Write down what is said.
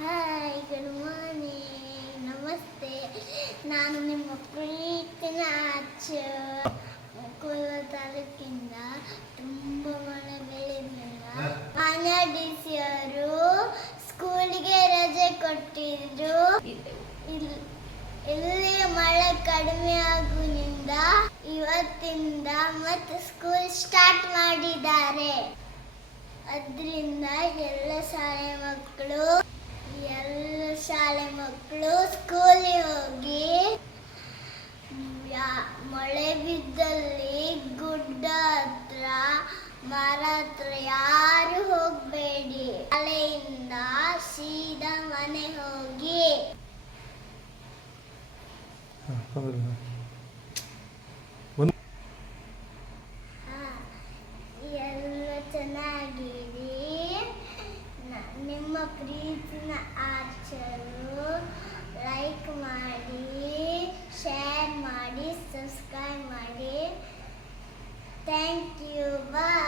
Hi, good morning, ನಮಸ್ತೆ. ನಾನು ನಿಮ್ಮ ಪ್ರೀತಿನ ಆಚು ಕೋಲಾರ ತಾಲೂಕಿಂದ. ತುಂಬ ಮಳೆ ಬೆಳೆದ್ರಿಂದ ಮಾನ್ಯ ಡಿ ಸಿ ಅವರು ಸ್ಕೂಲಿಗೆ ರಜೆ ಕೊಟ್ಟಿದ್ರು. ಇಲ್ಲಿ ಮಳೆ ಕಡಿಮೆ ಆಗುವುದರಿಂದ ಇವತ್ತಿಂದ ಮತ್ತೆ ಸ್ಕೂಲ್ ಸ್ಟಾರ್ಟ್ ಮಾಡಿದ್ದಾರೆ. ಅದರಿಂದ ಎಲ್ಲ ಶಾಲೆ ಮಕ್ಕಳು ಸ್ಕೂಲಿಗೆ ಹೋಗಿ ಮಳೆ ಬಿದ್ದಲ್ಲಿ ಗುಡ್ಡ ಹತ್ರ ಮರ ಹತ್ರ ಯಾರು ಹೋಗಬೇಡಿ. ಶಾಲೆಯಿಂದ ಸೀದಾ ಮನೆ ಹೋಗಿ. ಎಲ್ಲ ಚೆನ್ನಾಗಿರಿ. ನಿಮ್ಮ ಪ್ರೀತಿನ ಆಚರು ಲೈಕ್ ಮಾಡಿ, ಶೇರ್ ಮಾಡಿ, ಸಬ್ಸ್ಕ್ರೈಬ್ ಮಾಡಿ. Thank you. ಬಾಯ್.